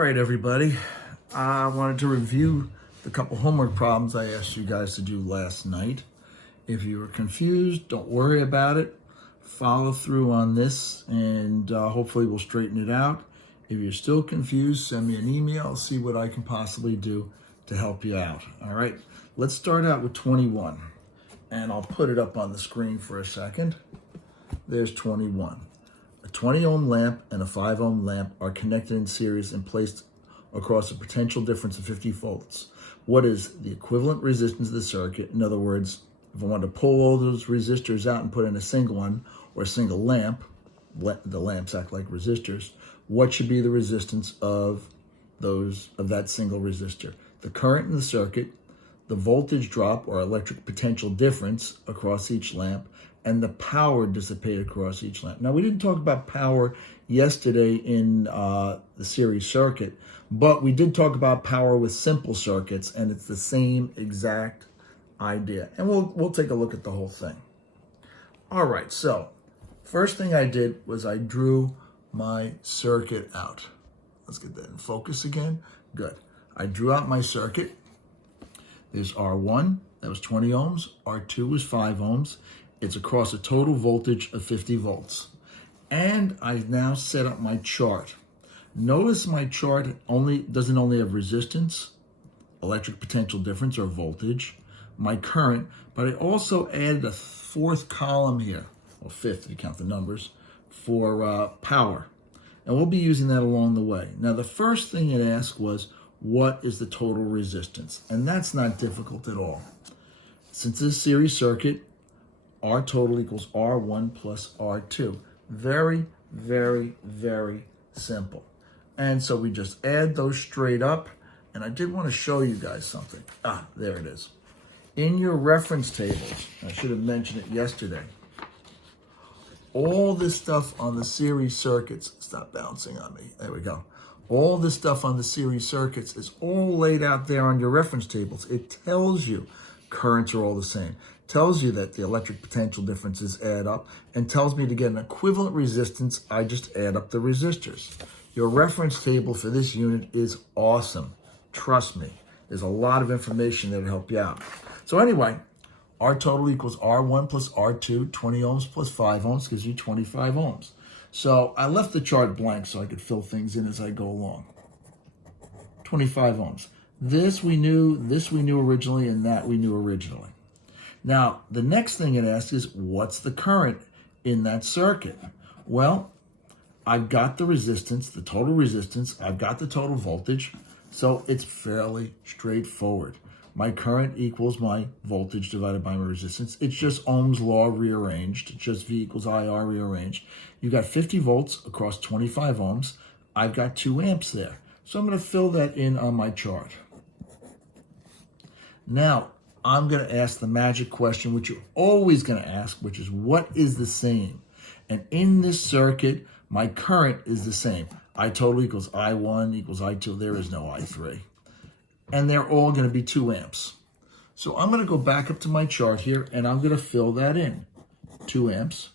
right, everybody. I wanted to review the couple homework problems I asked you guys to do last night. If you were confused, don't worry about it. Follow through on this, and hopefully we'll straighten it out. If you're still confused, send me an email. I'll see what I can possibly do to help you out. All right, let's start out with 21, and I'll put it up on the screen for a second. There's 21. A 20 ohm lamp and a 5 ohm lamp are connected in series and placed across a potential difference of 50 volts. What is the equivalent resistance of the circuit? In other words, if I wanted to pull all those resistors out and put in a single one or a single lamp, the lamps act like resistors, what should be the resistance of that single resistor? The current in the circuit, the voltage drop or electric potential difference across each lamp, and the power dissipated across each lamp. Now, we didn't talk about power yesterday in the series circuit, but we did talk about power with simple circuits, and it's the same exact idea. And we'll take a look at the whole thing. All right, so first thing I did was I drew my circuit out. Let's get that in focus again. Good. I drew out my circuit. There's R1, that was 20 ohms. R2 was 5 ohms. It's across a total voltage of 50 volts. And I've now set up my chart. Notice my chart doesn't only have resistance, electric potential difference or voltage, my current, but I also added a fourth column here, or fifth if you count the numbers, for power. And we'll be using that along the way. Now the first thing it asked was, what is the total resistance? And that's not difficult at all. Since this is a series circuit, R total equals R1 plus R2. Very, very, very simple. And so we just add those straight up. And I did want to show you guys something. There it is. In your reference tables, I should have mentioned it yesterday, all this stuff on the series circuits, stop bouncing on me, there we go. All this stuff on the series circuits is all laid out there on your reference tables. It tells you currents are all the same. Tells you that the electric potential differences add up, and tells me to get an equivalent resistance, I just add up the resistors. Your reference table for this unit is awesome. Trust me, there's a lot of information that'll help you out. So anyway, R total equals R1 plus R2, 20 ohms plus 5 ohms gives you 25 ohms. So I left the chart blank so I could fill things in as I go along. 25 ohms. This we knew originally, and that we knew originally. Now, the next thing it asks is, what's the current in that circuit? Well, I've got the resistance, the total resistance, I've got the total voltage, so it's fairly straightforward. My current equals my voltage divided by my resistance. It's just Ohm's law rearranged. It's just V equals IR rearranged. You got 50 volts across 25 ohms. I've got 2 amps there. So I'm going to fill that in on my chart. Now, I'm going to ask the magic question, which you're always going to ask, which is, what is the same? And in this circuit, my current is the same. I total equals I1 equals I2. There is no I3. And they're all going to be 2 amps. So I'm going to go back up to my chart here, and I'm going to fill that in. 2 amps,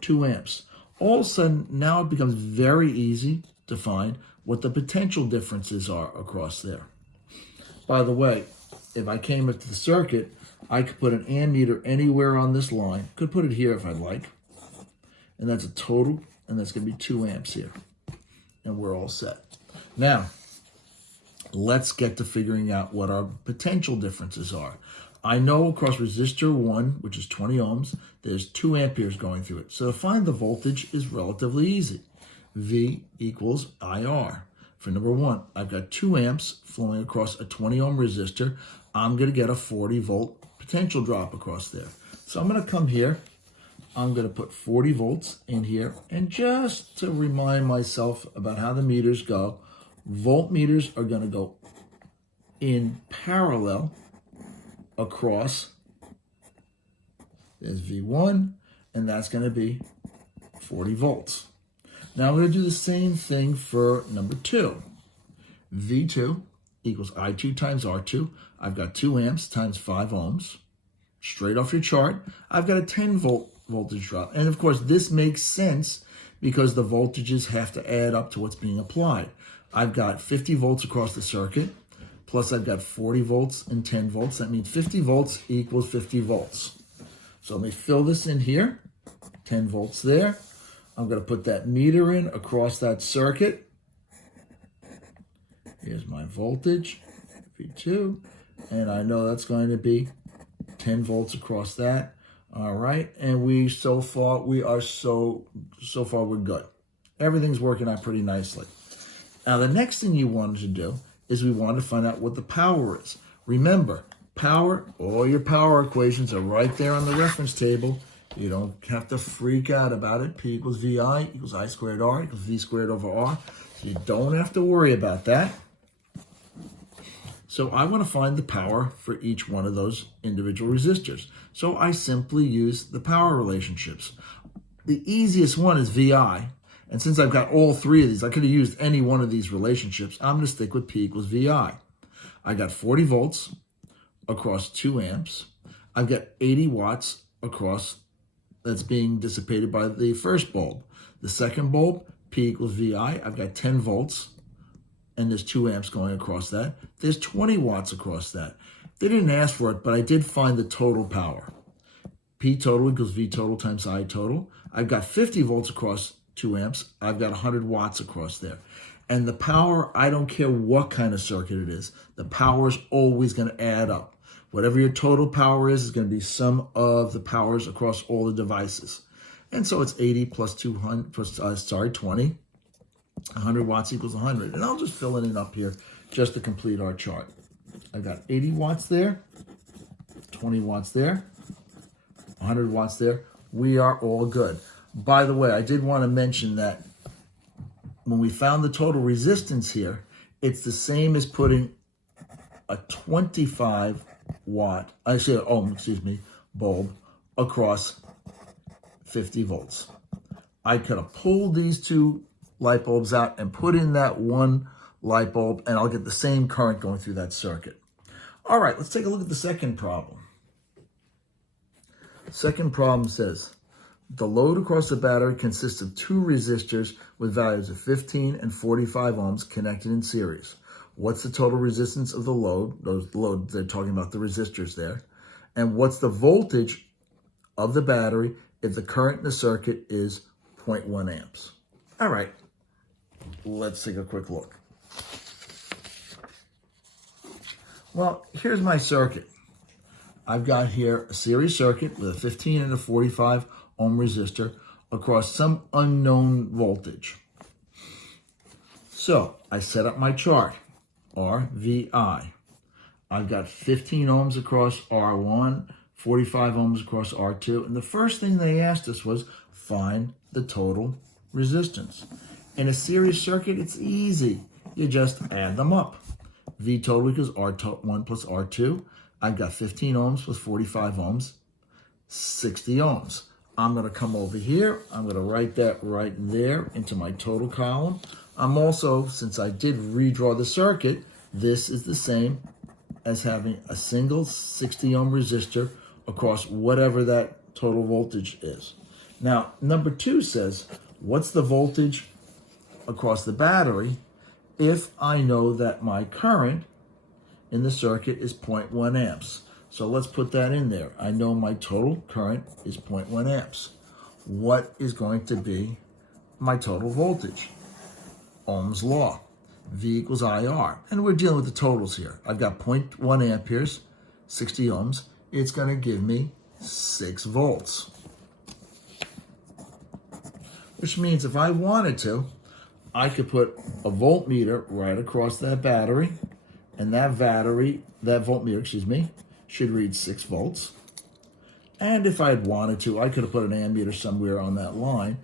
2 amps. All of a sudden, now it becomes very easy to find what the potential differences are across there. By the way, if I came into the circuit, I could put an ammeter anywhere on this line. Could put it here if I'd like. And that's a total, and that's going to be 2 amps here. And we're all set. Now, let's get to figuring out what our potential differences are. I know across resistor 1, which is 20 ohms, there's 2 amperes going through it. So to find the voltage is relatively easy. V equals IR. For number 1, I've got 2 amps flowing across a 20 ohm resistor. I'm going to get a 40 volt potential drop across there. So I'm going to come here. I'm going to put 40 volts in here. And just to remind myself about how the meters go, voltmeters are going to go in parallel across. There's V1, and that's going to be 40 volts. Now I'm going to do the same thing for number 2. V2 equals I2 times R2. I've got 2 amps times 5 ohms. Straight off your chart, I've got a 10 volt voltage drop. And of course, this makes sense because the voltages have to add up to what's being applied. I've got 50 volts across the circuit, plus I've got 40 volts and 10 volts. That means 50 volts equals 50 volts. So let me fill this in here, 10 volts there. I'm going to put that meter in across that circuit. Here's my voltage, V2, and I know that's going to be 10 volts across that. All right, and we're good. Everything's working out pretty nicely. Now, the next thing you wanted to do is we wanted to find out what the power is. Remember, power, all your power equations are right there on the reference table. You don't have to freak out about it. P equals VI equals I squared R equals V squared over R. So you don't have to worry about that. So I want to find the power for each one of those individual resistors. So I simply use the power relationships. The easiest one is VI. And since I've got all three of these, I could have used any one of these relationships. I'm going to stick with P equals VI. I got 40 volts across 2 amps. I've got 80 watts across that's being dissipated by the first bulb. The second bulb, P equals VI. I've got 10 volts. And there's 2 amps going across that. There's 20 watts across that. They didn't ask for it, but I did find the total power. P total equals V total times I total. I've got 50 volts across 2 amps. I've got 100 watts across there. And the power, I don't care what kind of circuit it is, the power is always going to add up. Whatever your total power is going to be sum of the powers across all the devices. And so it's 80 plus 200, plus, 20. 100 watts equals 100. And I'll just fill it in up here just to complete our chart. I've got 80 watts there, 20 watts there, 100 watts there. We are all good. By the way, I did want to mention that when we found the total resistance here, it's the same as putting a 25 watt, bulb across 50 volts. I could have pulled these two light bulbs out and put in that one light bulb, and I'll get the same current going through that circuit. All right, let's take a look at the second problem. Second problem says, the load across the battery consists of 2 resistors with values of 15 and 45 ohms connected in series. What's the total resistance of the load? They're talking about the resistors there. And what's the voltage of the battery if the current in the circuit is 0.1 amps? All right, let's take a quick look. Well, here's my circuit. I've got here a series circuit with a 15 and a 45 ohm resistor across some unknown voltage. So I set up my chart, RVI. I've got 15 ohms across R1, 45 ohms across R2, and the first thing they asked us was find the total resistance. In a series circuit, it's easy. You just add them up. V total equals R1 plus R2. I've got 15 ohms plus 45 ohms, 60 ohms. I'm going to come over here. I'm going to write that right there into my total column. I'm also, since I did redraw the circuit, this is the same as having a single 60 ohm resistor across whatever that total voltage is. Now, number 2 says, what's the voltage across the battery if I know that my current in the circuit is 0.1 amps? So let's put that in there. I know my total current is 0.1 amps. What is going to be my total voltage? Ohm's law, V equals IR. And we're dealing with the totals here. I've got 0.1 amperes, 60 ohms. It's going to give me 6 volts. Which means if I wanted to, I could put a voltmeter right across that battery, and that voltmeter, should read 6 volts. And if I had wanted to, I could have put an ammeter somewhere on that line,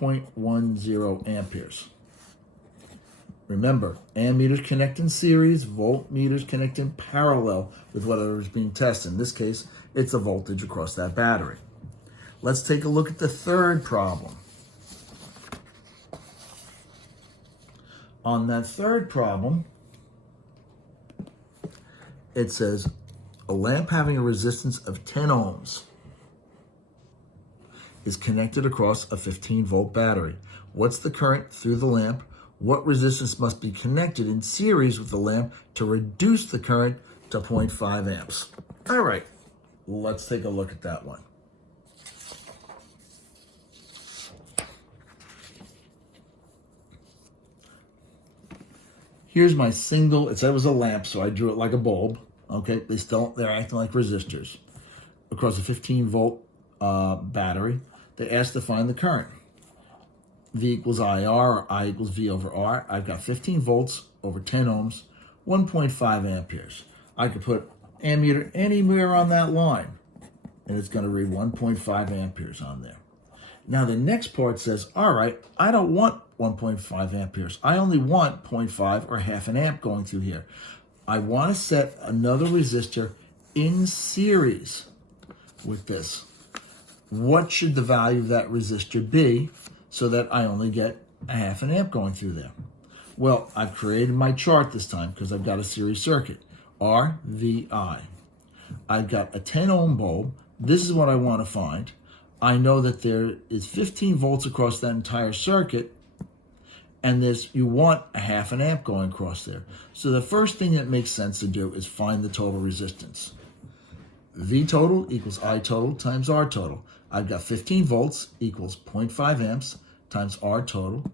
0.10 amperes. Remember, ammeters connect in series, voltmeters connect in parallel with whatever is being tested. In this case, it's the voltage across that battery. Let's take a look at the third problem. On that third problem, it says a lamp having a resistance of 10 ohms is connected across a 15-volt battery? What's the current through the lamp? What resistance must be connected in series with the lamp to reduce the current to 0.5 amps? All right, let's take a look at that one. Here's my single, it said it was a lamp, so I drew it like a bulb. Okay, they're acting like resistors. Across a 15-volt battery, they asked to find the current. V equals IR, or I equals V over R. I've got 15 volts over 10 ohms, 1.5 amperes. I could put ammeter anywhere on that line, and it's going to read 1.5 amperes on there. Now the next part says, all right, I don't want 1.5 amperes. I only want 0.5 or half an amp going through here. I want to set another resistor in series with this. What should the value of that resistor be so that I only get a half an amp going through there? Well, I've created my chart this time because I've got a series circuit, RVI. I've got a 10 ohm bulb. This is what I want to find. I know that there is 15 volts across that entire circuit, and you want a half an amp going across there. So the first thing that makes sense to do is find the total resistance. V total equals I total times R total. I've got 15 volts equals 0.5 amps times R total.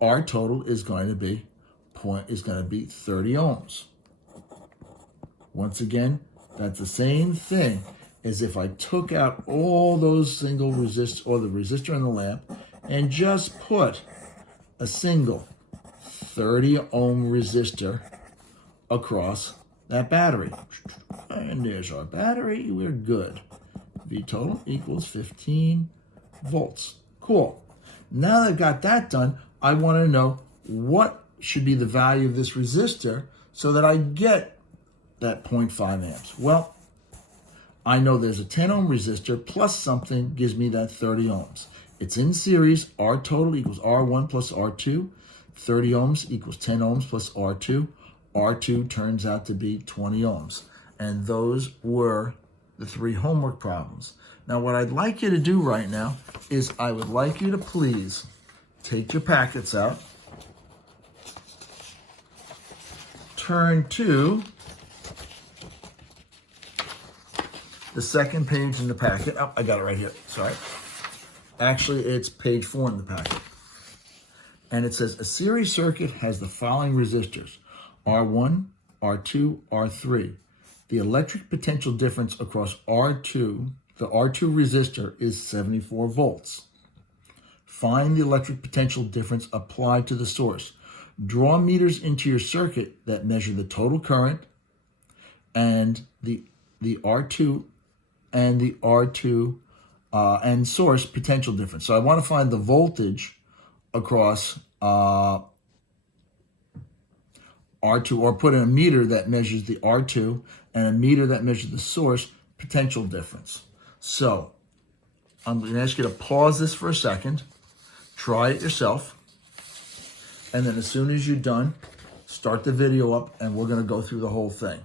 R total is going to be 30 ohms. Once again, that's the same thing as if I took out all those single resistors, or the resistor in the lamp, and just put a single 30 ohm resistor across that battery. And there's our battery, we're good. V total equals 15 volts. Cool. Now that I've got that done, I want to know what should be the value of this resistor so that I get that 0.5 amps. Well, I know there's a 10 ohm resistor plus something gives me that 30 ohms. It's in series. R total equals R1 plus R2. 30 ohms equals 10 ohms plus R2. R2 turns out to be 20 ohms. And those were the 3 homework problems. Now, what I'd like you to do right now is I would like you to please take your packets out, turn to the second page in the packet. Oh, I got it right here. Sorry. Actually, it's page 4 in the packet. And it says a series circuit has the following resistors: R1, R2, R3. The electric potential difference across R2, the R2 resistor, is 74 volts. Find the electric potential difference applied to the source. Draw meters into your circuit that measure the total current and the R2 and source potential difference. So I want to find the voltage across R2, or put in a meter that measures the R2 and a meter that measures the source potential difference. So I'm going to ask you to pause this for a second, try it yourself, and then as soon as you're done, start the video up and we're going to go through the whole thing.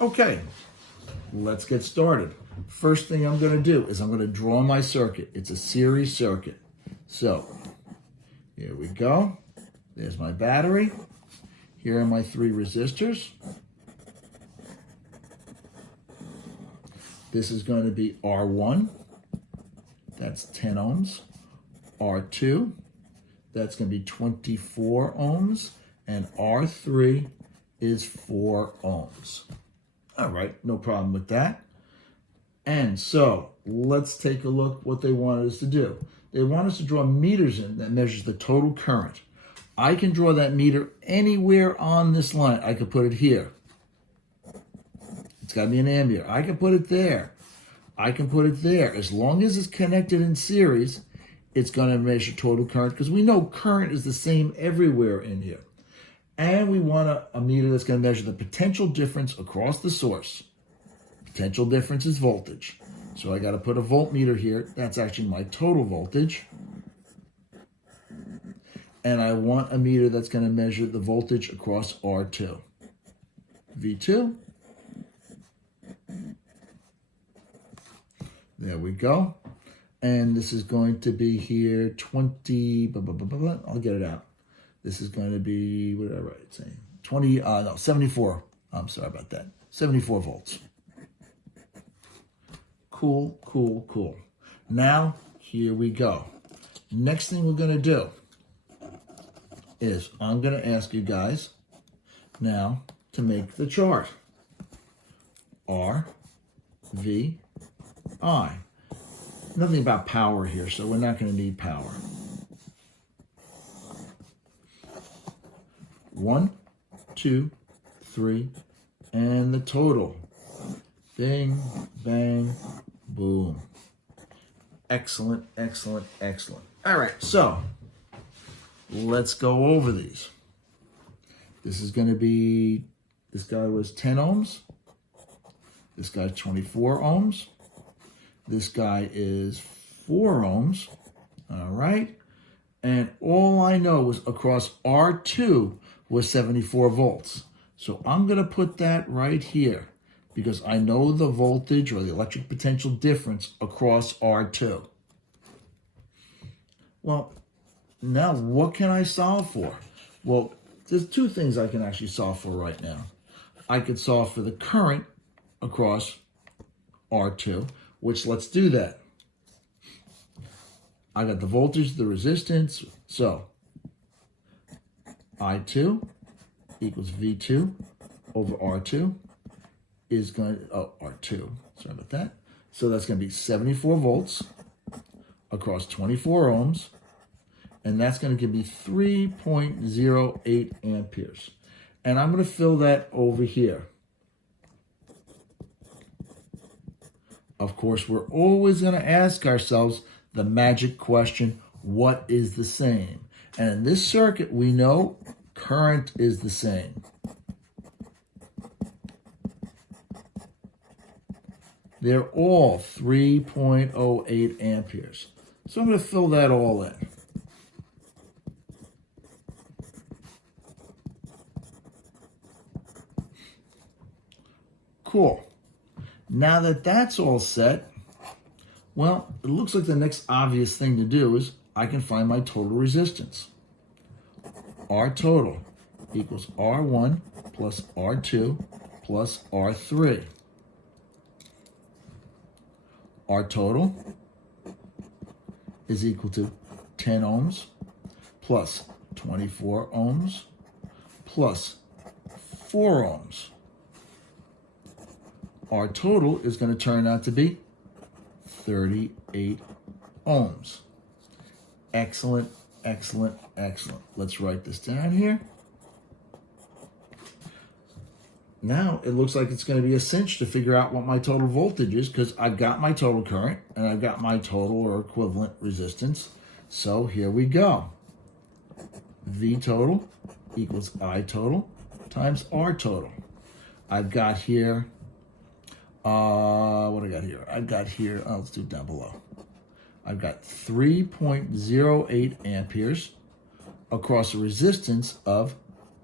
Okay, let's get started. First thing I'm going to do is I'm going to draw my circuit. It's a series circuit. So here we go. There's my battery. Here are my 3 resistors. This is going to be R1. That's 10 ohms. R2. That's going to be 24 ohms. And R3 is 4 ohms. All right, no problem with that. And so let's take a look what they wanted us to do. They want us to draw meters in that measures the total current. I can draw that meter anywhere on this line. I could put it here. It's got to be an ammeter. I can put it there. I can put it there. As long as it's connected in series, it's going to measure total current, because we know current is the same everywhere in here. And we want a meter that's going to measure the potential difference across the source. Potential difference is voltage. So I got to put a voltmeter here. That's actually my total voltage. and I want a meter that's going to measure the voltage across R2. V2. There we go. And this is going to be here 20, I'll get it out. This is going to be, what did I write? Say 74. I'm sorry about that. 74 volts. Cool, cool, cool. Now, here we go. Next thing we're going to do is I'm going to ask you guys now to make the chart. R, V, I. Nothing about power here, so we're not going to need power. 1, 2, 3, and the total. Bing, bang, boom. Excellent, excellent, excellent. All right, so let's go over these. This is going to be, this guy was 10 ohms. This guy's 24 ohms. This guy is 4 ohms. All right. And all I know was across R2 was 74 volts. So I'm going to put that right here because I know the voltage or the electric potential difference across R2. Well, now what can I solve for? Well, there's two things I can actually solve for right now. I could solve for the current across R2, which let's do that. I got the voltage, the resistance, so I2 equals V2 over R2 is going to, R2, sorry about that. So that's going to be 74 volts across 24 ohms, and that's going to give me 3.08 amperes. And I'm going to fill that over here. Of course, we're always going to ask ourselves the magic question, what is the same? And in this circuit, we know current is the same. They're all 3.08 amperes. So I'm going to fill that all in. Cool. Now that that's all set, well, it looks like the next obvious thing to do is I can find my total resistance. R total equals R1 plus R2 plus R3. R total is equal to 10 ohms plus 24 ohms plus 4 ohms. Our total is going to turn out to be 38 ohms. Excellent, excellent, excellent. Let's write this down here. Now it looks like it's going to be a cinch to figure out what my total voltage is because I've got my total current and I've got my total or equivalent resistance. So here we go. V total equals I total times R total. I've got here, what I got here? I've got here, let's do it down below. I've got 3.08 amperes across a resistance of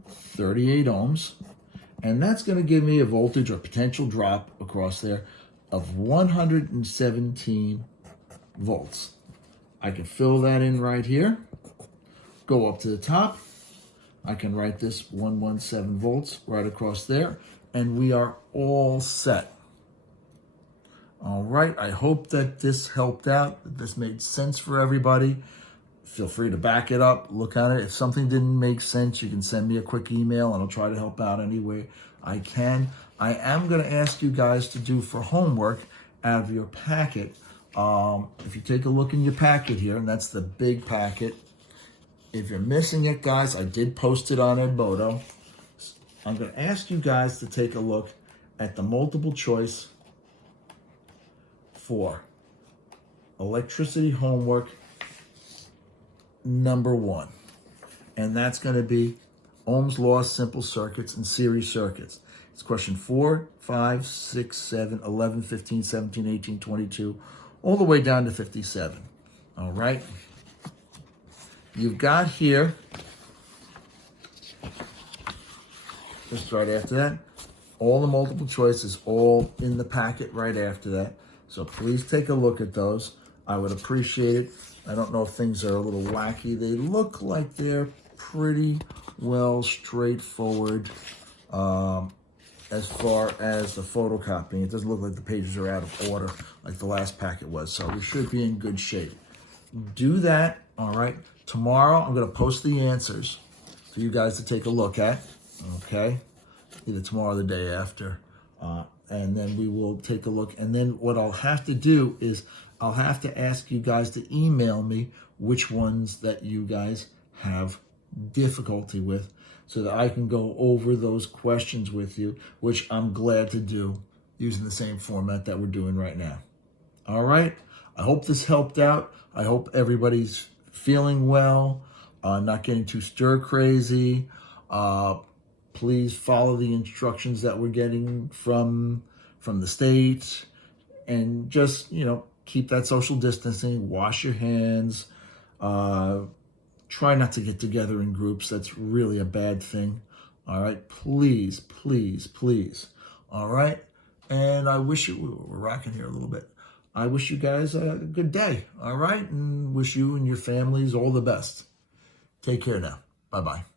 38 ohms. And that's going to give me a voltage or potential drop across there of 117 volts. I can fill that in right here. Go up to the top. I can write this 117 volts right across there. And we are all set. All right. I hope that this helped out, that this made sense for everybody. Feel free to back it up, look at it. If something didn't make sense, you can send me a quick email and I'll try to help out any way I can. I am going to ask you guys to do for homework out of your packet. If you take a look in your packet here, and that's the big packet. If you're missing it, guys, I did post it on Edmodo. I'm going to ask you guys to take a look at the multiple choice for electricity homework number 1, and that's going to be Ohm's law, simple circuits, and series circuits. It's question 4, 5, 6, 7, 11, 15, 17, 18, 22, all the way down to 57. All right. you've got here, just right after that, all the multiple choices, all in the packet right after that. So please take a look at those. I would appreciate it. I don't know if things are a little wacky. They look like they're pretty well straightforward as far as the photocopying. It doesn't look like the pages are out of order like the last packet was. So we should be in good shape. Do that, all right? Tomorrow, I'm going to post the answers for you guys to take a look at, okay? Either tomorrow or the day after. And then we will take a look. And then what I'll have to do is I'll have to ask you guys to email me which ones that you guys have difficulty with so that I can go over those questions with you, which I'm glad to do using the same format that we're doing right now. All right? I hope this helped out. I hope everybody's feeling well, not getting too stir crazy. Please follow the instructions that we're getting from the state, and just, keep that social distancing, wash your hands, try not to get together in groups. That's really a bad thing. All right, please, please, please. All right, and I wish you, we're rocking here a little bit. I wish you guys a good day, all right, and wish you and your families all the best. Take care now. Bye-bye.